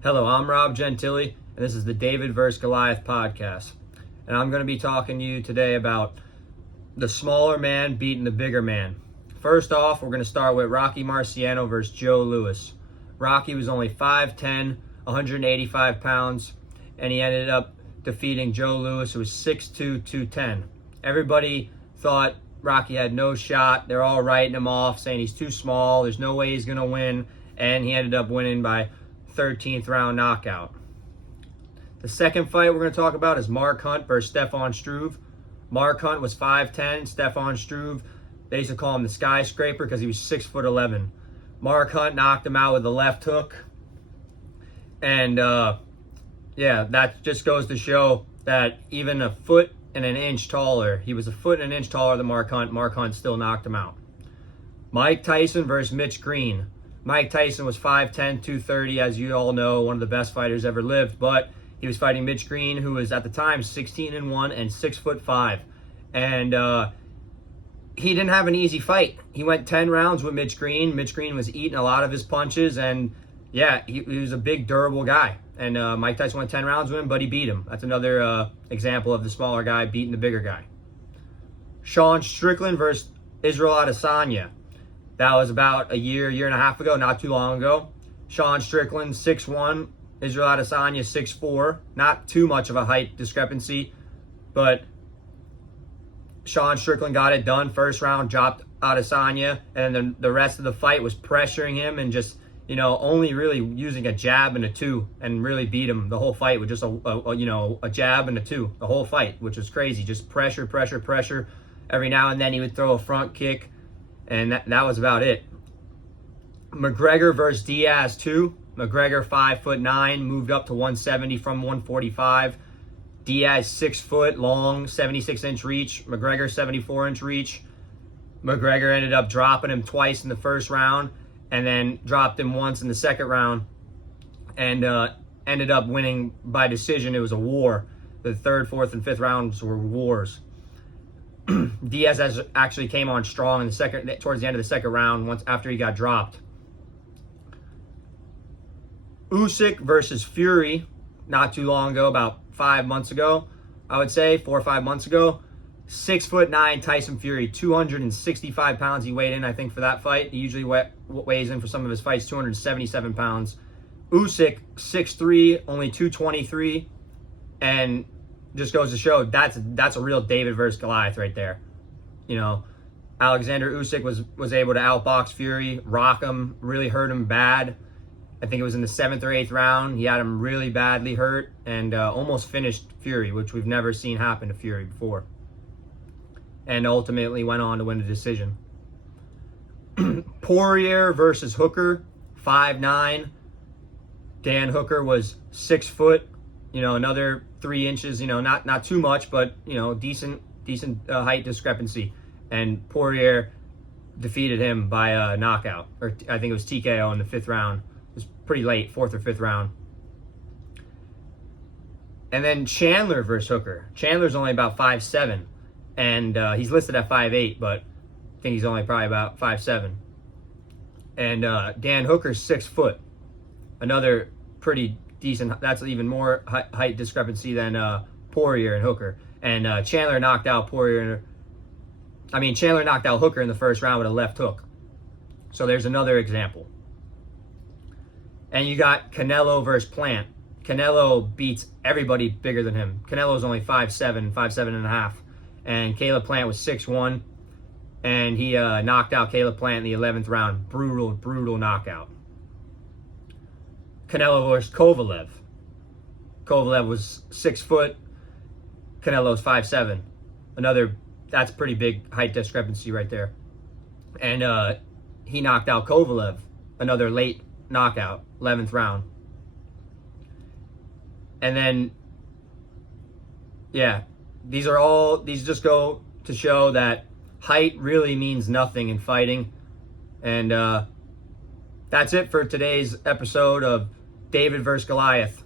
Hello, I'm Rob Gentili, and this is the David vs. Goliath podcast. And I'm going to be talking to you today about the smaller man beating the bigger man. First off, we're going to start with Rocky Marciano versus Joe Louis. Rocky was only 5'10", 185 pounds, and he ended up defeating Joe Louis, who was 6'2", 210. Everybody thought Rocky had no shot. They're all writing him off, saying he's too small, there's no way he's going to win, and he ended up winning by 13th round knockout. The second fight we're going to talk about is Mark Hunt versus Stefan Struve. Mark Hunt was 5'10". Stefan Struve, they used to call him the skyscraper because he was 6'11". Mark Hunt knocked him out with a left hook. And that just goes to show that even a foot and an inch taller, he was a foot and an inch taller than Mark Hunt still knocked him out. Mike Tyson versus Mitch Green. Mike Tyson was 5'10", 230, as you all know, one of the best fighters ever lived, but he was fighting Mitch Green, who was at the time 16-1 and 6'5". And he didn't have an easy fight. He went 10 rounds with Mitch Green. Mitch Green was eating a lot of his punches, and yeah, he was a big, durable guy. And Mike Tyson went 10 rounds with him, but he beat him. That's another example of the smaller guy beating the bigger guy. Sean Strickland versus Israel Adesanya. That was about a year and a half ago, not too long ago. Sean Strickland, 6'1", Israel Adesanya, 6'4". Not too much of a height discrepancy, but Sean Strickland got it done. First round, dropped Adesanya, and then the rest of the fight was pressuring him and just, only really using a jab and a two, and really beat him the whole fight with just a jab and a two, the whole fight, which was crazy. Just pressure. Every now and then he would throw a front kick, and that was about it. McGregor versus Diaz 2. McGregor 5'9", moved up to 170 from 145. Diaz 6 foot long, 76-inch reach. McGregor 74-inch reach. McGregor ended up dropping him twice in the first round, and then dropped him once in the second round, and ended up winning by decision. It was a war. The third, fourth, and fifth rounds were wars. Diaz actually came on strong towards the end of the second round, once after he got dropped. Usyk versus Fury, not too long ago, about 5 months ago, I would say 4 or 5 months ago. 6'9" Tyson Fury, 265 pounds he weighed in, I think, for that fight. He usually weighs in for some of his fights 277 pounds. Usyk 6'3", only 223, and just goes to show that's a real David versus Goliath right there. Alexander Usyk was able to outbox Fury, rock him, really hurt him bad. I think it was in the 7th or 8th round. He had him really badly hurt and almost finished Fury, which we've never seen happen to Fury before. And ultimately went on to win the decision. Poirier versus Hooker, 5'9". Dan Hooker was 6 foot. Another 3 inches, not too much, but, decent height discrepancy. And Poirier defeated him by a knockout, or I think it was TKO in the 5th round. It was pretty late, 4th or 5th round. And then Chandler versus Hooker. Chandler's only about 5'7", and he's listed at 5'8", but I think he's only probably about 5'7". And Dan Hooker's 6 foot. Another pretty decent. That's even more height discrepancy than Poirier and Hooker. And Chandler knocked out Hooker in the first round with a left hook. So there's another example. And you got Canelo versus Plant. Canelo beats everybody bigger than him. Canelo's only 5'7", 5'7.5", and Caleb Plant was 6'1", and he knocked out Caleb Plant in the 11th round. Brutal knockout. Canelo versus Kovalev. Kovalev was 6 foot. Canelo's 5'7". That's pretty big height discrepancy right there. And he knocked out Kovalev. Another late knockout, 11th round. And then, these just go to show that height really means nothing in fighting. And that's it for today's episode of David vs. Goliath.